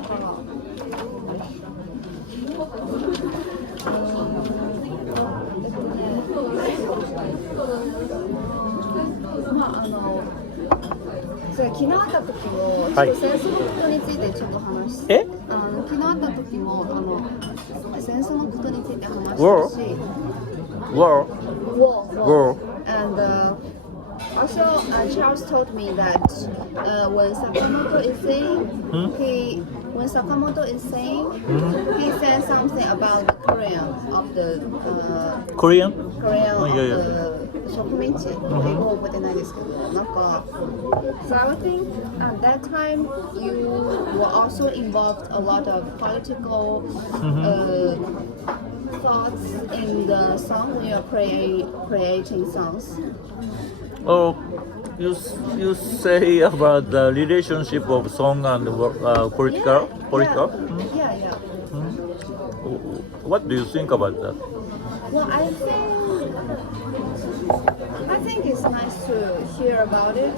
それ昨日会った時もちょっと戦争のことについてちょっと話して、昨日会った時も戦争のことについて話したし War. And also Charles told me that when Sakamoto is saying when Sakamoto is saying he said something about the Korean of the Korean? of the 植民地、英語覚えてないですけど、なんか so I would think at that time you were also involved a lot of political thoughts in the song when you're creating songs. Oh, you say about the relationship of song and political? Yeah. What do you think about that? Well, I think it's nice to hear about it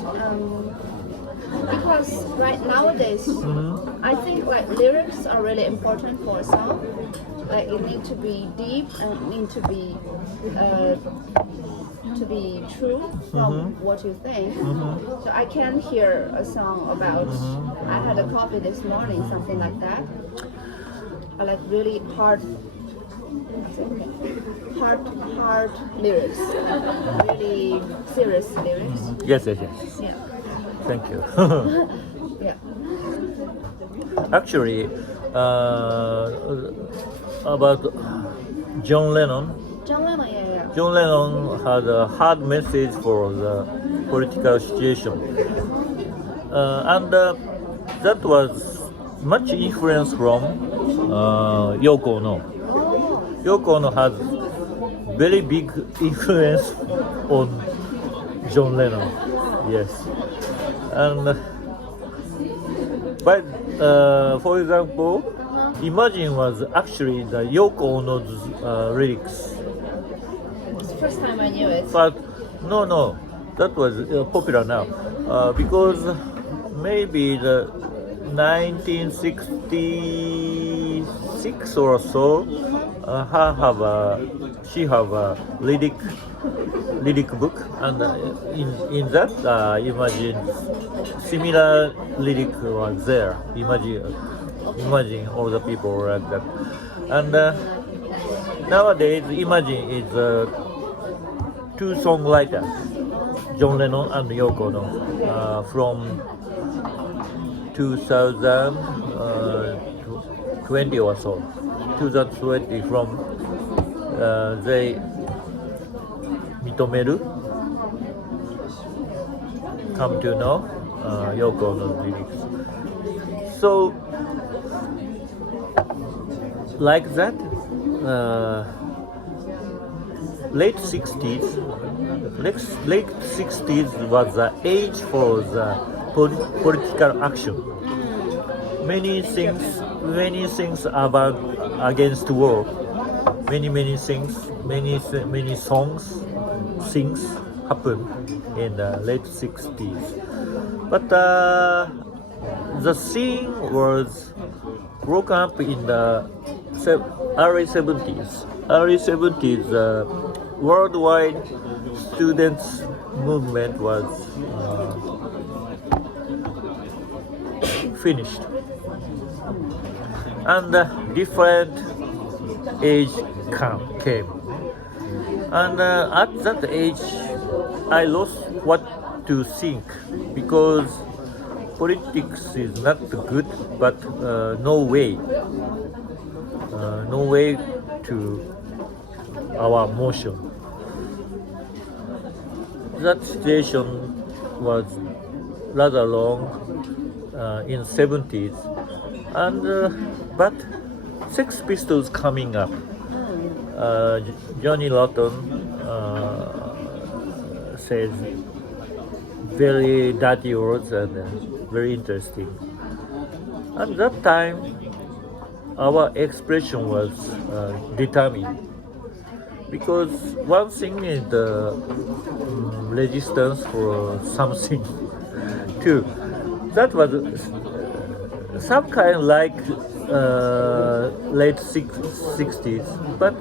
because right nowadays I think like lyrics are really important for a song. Like it need to be deep and need to be true from what you think. So I can hear a song about I had a coffee this morning, something like that. I like really hard lyrics, really serious lyrics. Yes. Yeah. Thank you. Yeah. Actually, about John Lennon. Yeah. John Lennon had a hard message for the political situation, and that was much influence from Yoko Ono. Yoko Ono has very big influence on John Lennon. Yes, and but for example, Imagine was actually the Yoko Ono's lyrics. It's the first time I knew it. But no, that was popular now because maybe the 1966 or so, she have a lyric book, and in that Imagine similar lyric was there. Imagine all the people like that, and nowadays Imagine is two songwriters, John Lennon and Yoko Ono, from 2020 or so. 2020 from they 認める come to know Yoko Ono's lyrics. So like that, late 60s was the age for the political action. Many things about against war. Many things, many songs, things happened in the late 60s. But the scene was broken up in the early 70s. Early 70s, worldwide students movement was finished, and different age came. And at that age, I lost what to think because politics is not good, but no way to our motion. That situation was rather long in 70s, and but Sex Pistols coming up. Johnny Rotten says very dirty words and very interesting. At that time, our expression was determined because one thing is the resistance for something. Two, that was some kind like late 60s, but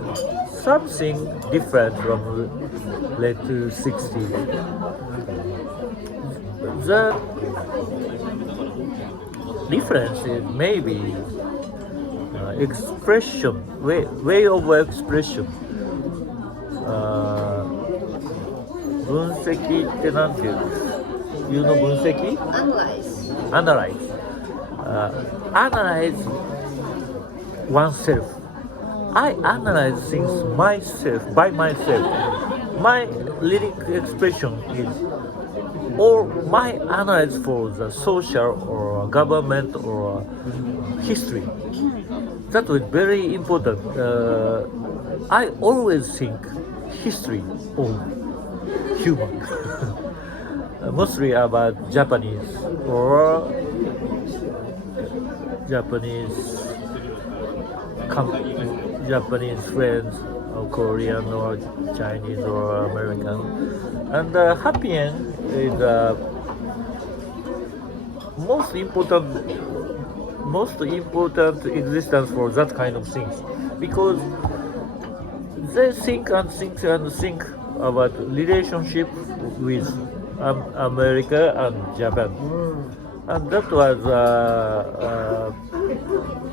something different from late 60s. The difference is maybe expression, way of expression. 分析ってなんていうの？言うの分析？ Analyze. Analyze. Analyze oneself. I analyze things by myself. My lyric expression is or my analyze for the social or government or history. That was very important. I always think history of human. Mostly about Japanese or Japanese friends or Korean or Chinese or American. And happy end is most important existence for that kind of things, because they think about relationship with America and Japan, and that was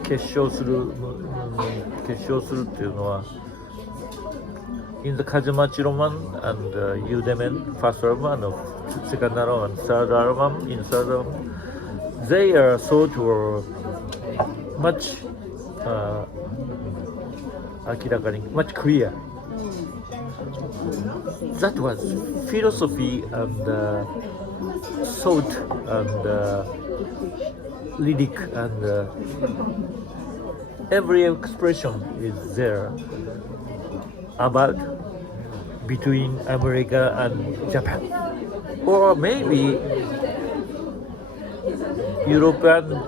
結晶するっていうのは in the Kazumachi Roman and Yudemen first album and second album and third album, in third album they are thought were much 明らかに much clear. That was philosophy and thought and lyric and every expression is there about between America and Japan, or maybe European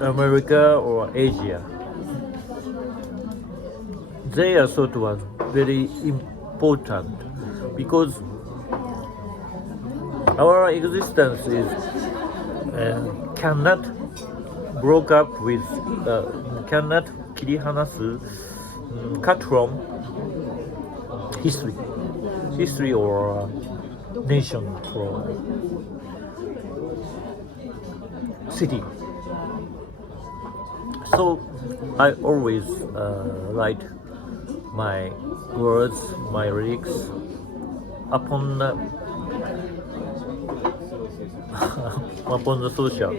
America or Asia. Their thought was very important because our existence is cannot broke up with cannot 切り離す cut from history or nation or city. So I always write my words, my lyrics upon the social.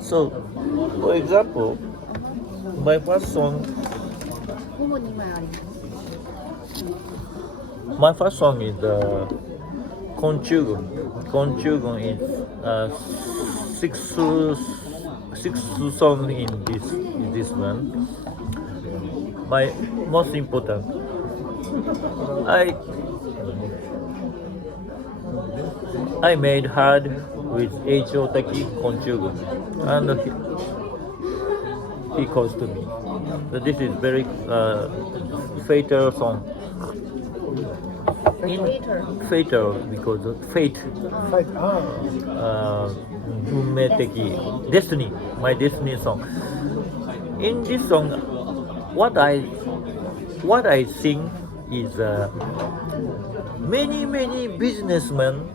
So, for example, my first song is Konchugun. Konchugun is sixth song in this one. My most important. I made hard with H. Otaki Konchugun, and he caused to me. But this is very fatal song. Fatal because of fate. Destiny, my destiny song. In this song, what I sing is many businessmen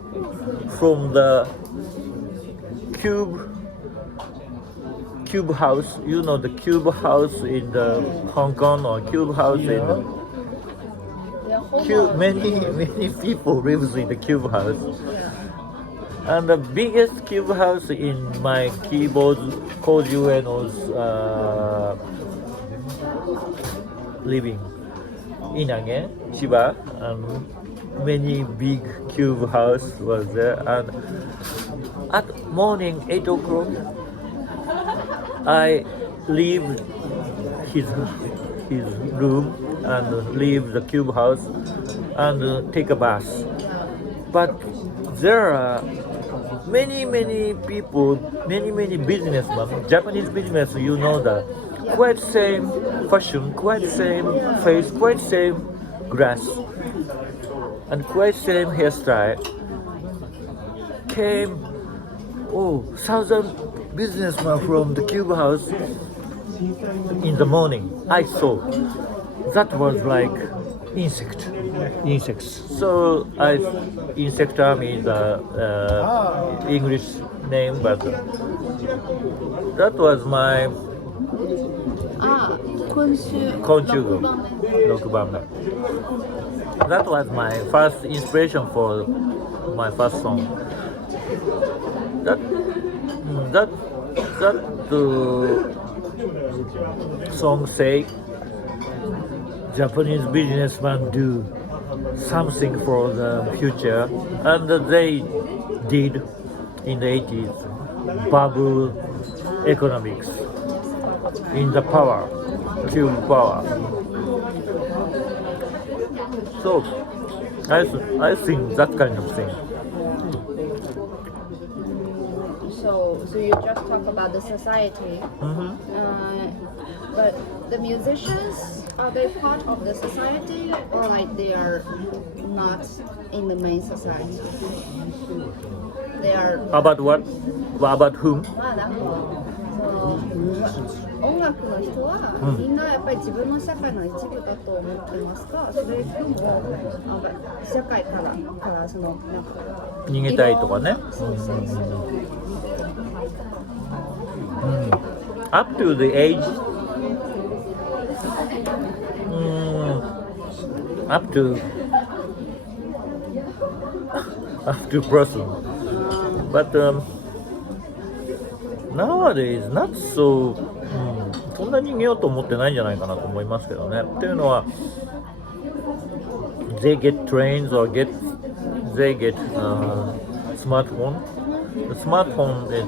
from the Cube House. You know the Cube House in the Hong Kong or Cube House in the many people lives in the Cube House. And the biggest Cube House in my keyboard Koji Ueno's living Inage, Chiba, and many big cube house was there. And at morning 8 o'clock, I leave his room and leave the cube house and take a bath. But there are many people, many businessmen, Japanese business, you know that, quite same fashion, quite same face, quite same grass, and quite same hairstyle, came oh, 1,000 businessmen from the Cube House in the morning. I saw that was like insects. So insect army is the English name, but that was my 今週昆虫群6番目6番目 That was my first inspiration for my first song. That song say Japanese businessmen do something for the future, and they did in the 80s. Bubble economics in the power, cube power. So I think that kind of thing. So you just talk about the society. But the musicians, are they part of the society or like they are not in the main society? They are. About what? About whom? まあなんかその音楽の人はみんなやっぱり自分の社会の一部だと思ってますか？それともなんか社会からそのなんか逃げたいとかね。そうそうそう。Up to the age, up to person, but nowadays not so. そんなに逃げようと思ってないんじゃないかなと思いますけどね。っていうのは、they get trains or they get smartphone. The smartphone is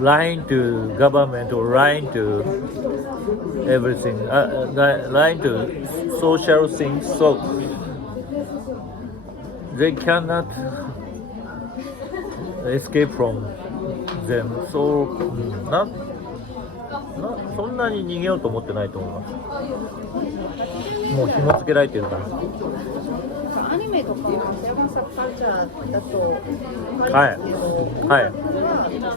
line to government or line to everything, line to social things. So they cannot escape from them. So そんなに逃げようと思ってないと思います。もう紐付けられてるから。アニメとかもセブンサブカルチャーだと分かるんですけど、音楽は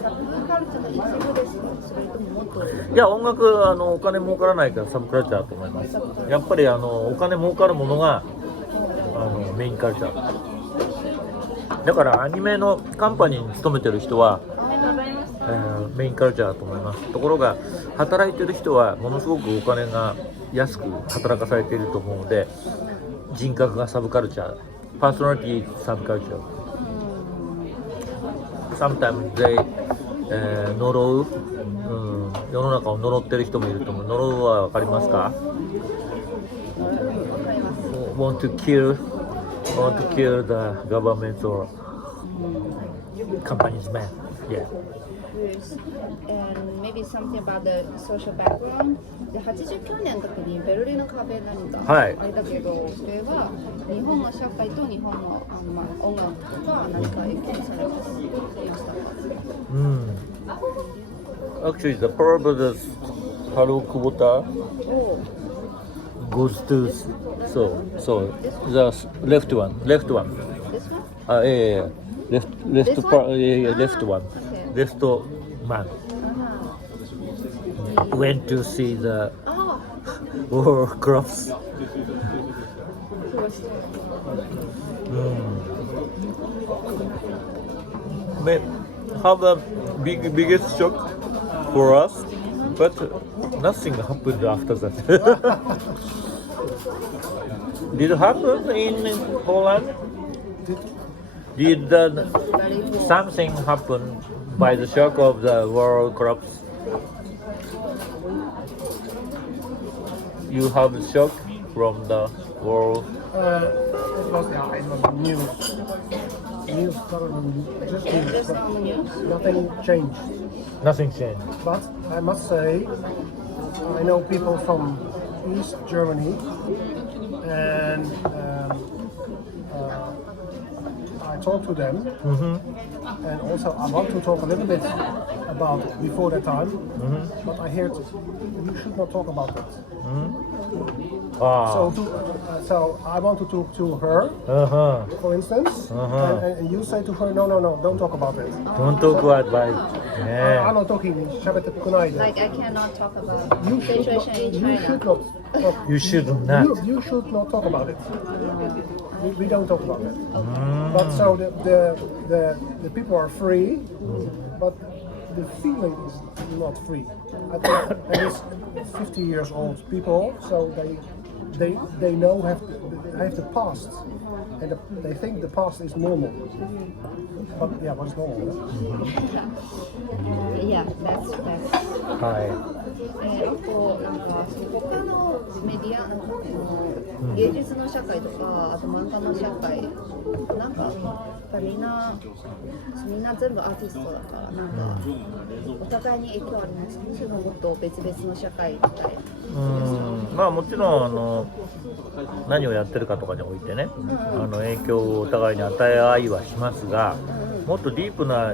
サブカルチャーの一部ですか？それとももっと。いや、音楽お金儲からないからサブカルチャーだと思います。やっぱりお金儲かるものがメインカルチャーだから、アニメのカンパニーに勤めてる人はメインカルチャーだと思います。ところが働いてる人はものすごくお金が安く働かされていると思うので、人格がサブカルチャー、パーソナリティサブカルチャー。Sometimes they、呪う、世の中を呪ってる人もいると思う。呪うは分かりますか？ Want to kill the government or company's man. Yeah. And maybe something about the social background. で89年の時にベルリンの壁何かあれだけど、それは日本の社会と日本の音楽とか何か影響されました。Actually, the Pearl Brothers Haru Kubota goes to so the left one. This one? Yeah. Left This part. one? Left one. Okay. Left man went to see the war crops. May have a biggest shock for us, but nothing happened after that. Did it happen in Poland? Did something happen by the shock of the world crops? You have shock from the world? It was news. News, just news. Nothing changed. Nothing changed. But I must say, I know people from East Germany, and I talk to them, and also I want to talk a little bit about before that time, but I heard you should not talk about that. Ah. So I want to talk to her, for instance, and you say to her, no, don't talk about it. Don't talk about it. ねあの時に喋ってこないで。 Like I cannot talk about You should situation in you China. should not. You should not. You should not talk about it. We don't talk about it. But so the people are free, but the feeling is not free. I think and it's 50 years old people, so they know have the past, and they think the past is normal. But yeah, what's normal? Yeah, that's はい。あとなんか他のメディア芸術の社会とかあと漫画の社会なんかやっぱみんな全部アーティストだからなんかお互いに影響ありますね。それももっと別々の社会みたいな。まあもちろん何をやってるかとかにおいてね、影響をお互いに与え合いはしますが、もっとディープな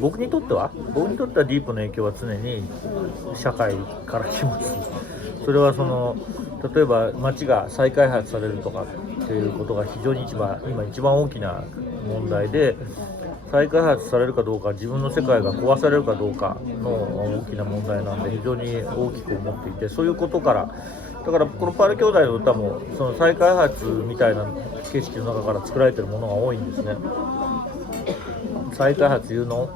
僕にとってはディープな影響は常に社会から来ます。それは例えば街が再開発されるとかっていうことが非常に今一番大きな問題で、再開発されるかどうか、自分の世界が壊されるかどうかの大きな問題なんで非常に大きく思っていて、そういうことからだからこのパール兄弟の歌もその再開発みたいな景色の中から作られているものが多いんですね。再開発いうの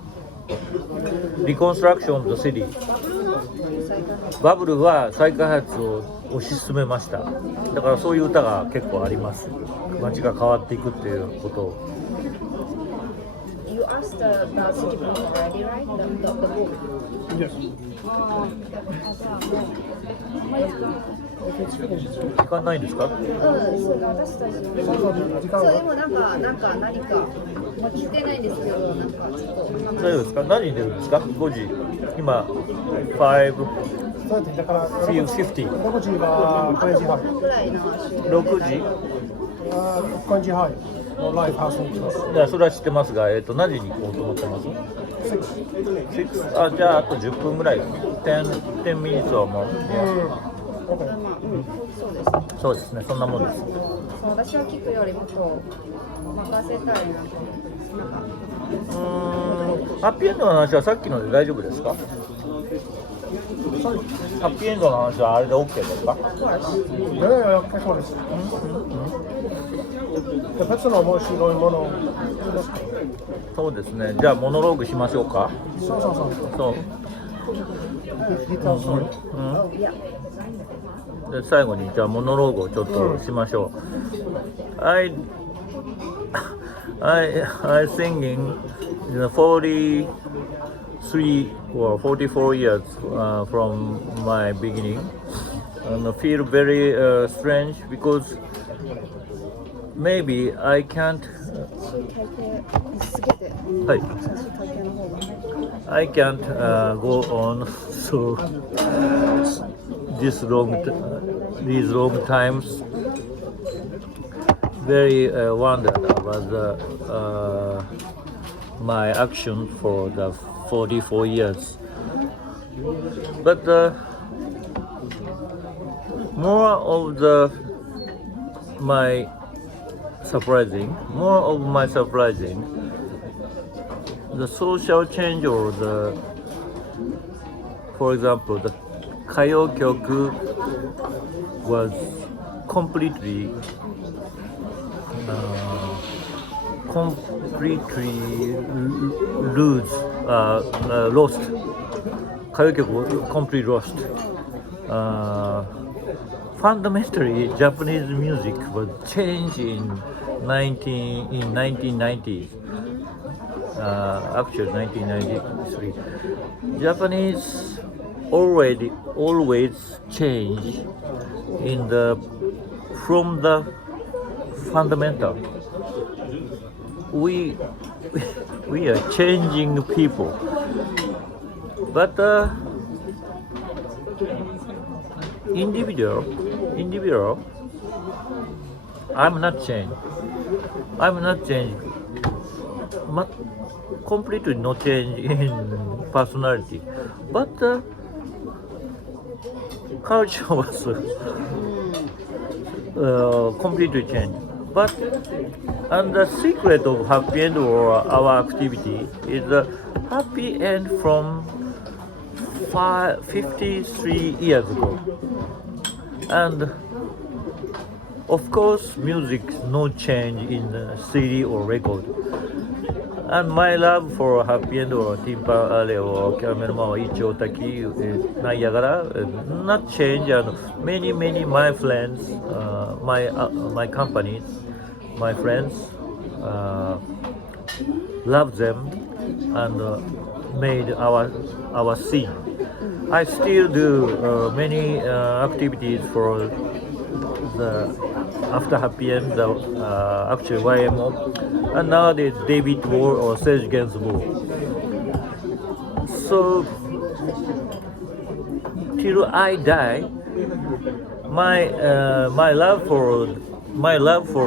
Reconstruction of the city。バブルは再開発を推し進めました。だからそういう歌が結構あります。街が変わっていくっていうことを。You asked about city book already, right? The book. Yes. 時間ないですか？そう私たちそうでもなんか何か聞いてないんですけどなんかちょっと大丈夫ですか？何に出るんですか？5時今だから5:50 6時は5時半。ぐらいの6時5時半のライブハウスに行きます。いやそれは知ってますが、何時に行こうと思ってます？ 6? じゃああと10分ぐらい10 minutes はもう、そうですね。そうですね、そんなもんです。そう私は聞くよりもっと任せたいなとハッピーエンドの話はさっきので大丈夫ですか？ハッピーエンドの話はあれで OK ですか？いや結構です。別の面白いものそうですね、じゃあモノローグしましょうか。そうで最後にじゃあモノローグをちょっとしましょう。I singing 43 or 44 years from my beginning and I feel very strange because maybe I can't I can't go on so these long times. Very wondered about my action for the 44 years. But more of my surprising, the social change or for example, the Kayokyoku was completely lost. Kayokyoku was completely lost. Fundamentally, Japanese music was changed in 1990s. Actually, 1993. Japanese always change from the fundamental. We are changing people, but individual, I'm not changing. completely no change in personality, but culture was completely changed. But and the secret of happy end or our activity is a happy end from 53 years ago. And of course, music no change in CD or record. And my love for Happy End or Timpan Ale or Caramel Man or Ichi Otaki Nayagara not change. And many my friends, my companies, my friends love them and made our scene. I still do many activities for the after Happy End, actually YMO, and nowadays David War or Serge Gainsbourg. So till I die, my love for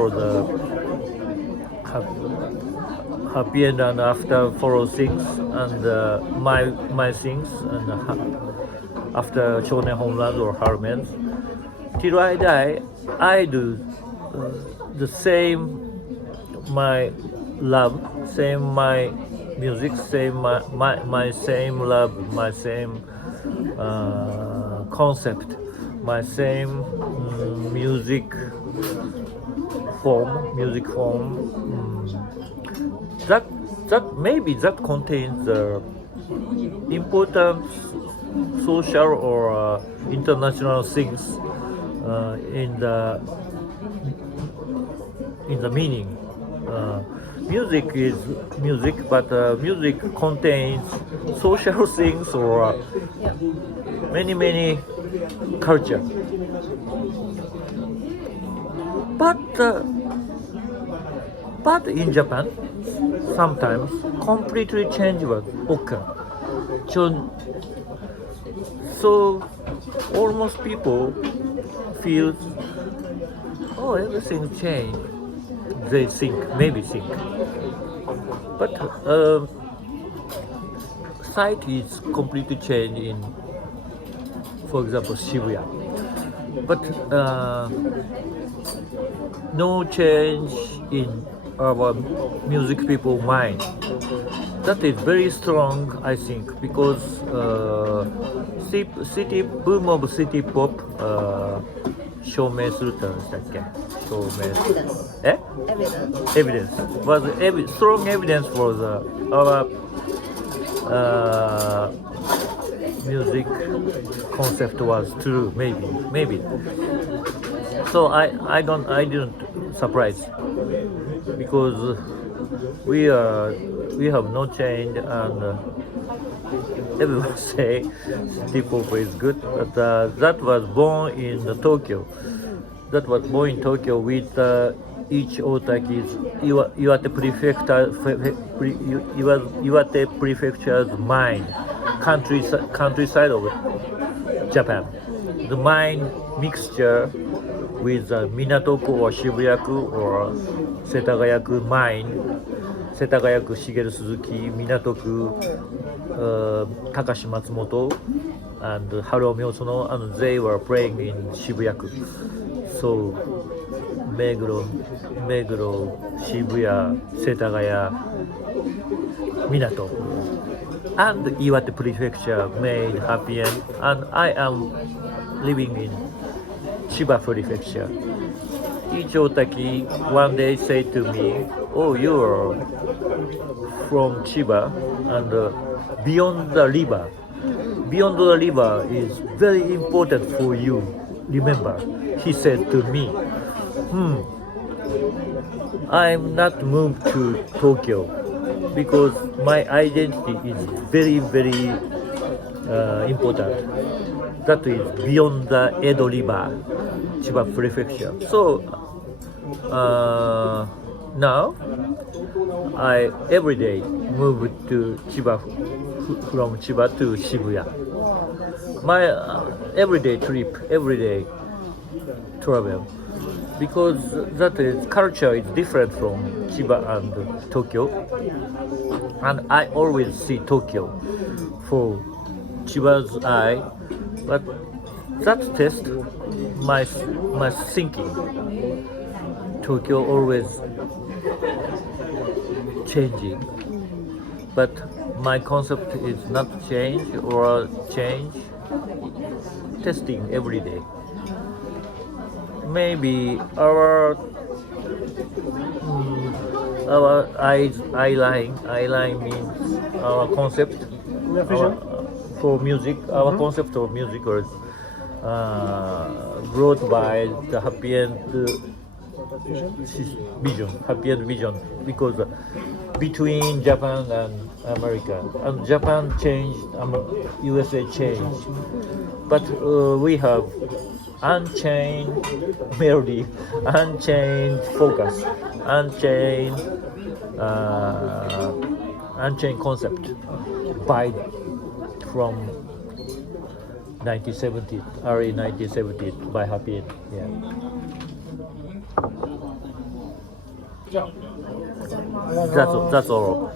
the Happy End and after follow things and my things and after Shonen Homeland or Harmens. Till I die, I do the same my love, same my music, same my same love, my same concept, my same music form. That maybe that contains the important social or international things in the meaning. Music is music, but music contains social things or many culture. But in Japan, sometimes completely change was occur. So almost people feel, oh, everything changed. They maybe think. But site is completely changed in, for example, Shibuya. But no change in our music people mind. That is very strong, I think, because city boom of city pop 証明するって話だっけ？証明。え？ Evidence was strong evidence for our music concept was true. Maybe. So I didn't surprise because we have no change and everyone say city pop is good, but that was born in Tokyo. That was born in Tokyo with each Otaki's Iwate Prefecture's mind, countryside of Japan. The mind mixture with Minato-ku or Shibuya-ku or Setagaya-ku mind. Setagaya-ku, Shigeru Suzuki, Minato-ku, Takashi Matsumoto, and Haruo Miyosono, and they were playing in Shibuya-ku. So Meguro, Shibuya, Setagaya, Minato, and Iwate Prefecture made Happy End, and I am living in Chiba Prefecture. Each Otaki one day said to me, "Oh, you are from Chiba, and beyond the river. Beyond the river is very important for you. Remember," he said to me. I'm not moved to Tokyo because my identity is very important. That is beyond the Edo River, Chiba Prefecture. So now I every day move to Chiba, from Chiba to Shibuya. My everyday trip, everyday travel. because that is culture is different from Chiba and Tokyo, and I always see Tokyo for Chiba's eye, but that test my thinking. Tokyo always changing, but my concept is not change or change, testing every day. Maybe our eyeline means our concept Yeah, vision. for music. Our concept of music was brought by the happy end vision, happy end vision, because between Japan and America, and Japan changed, USA changed, but we have unchained melody, unchained focus, unchained concept by from 1970s, early 1970s by Happy End. Yeah. じゃあ、 That's all.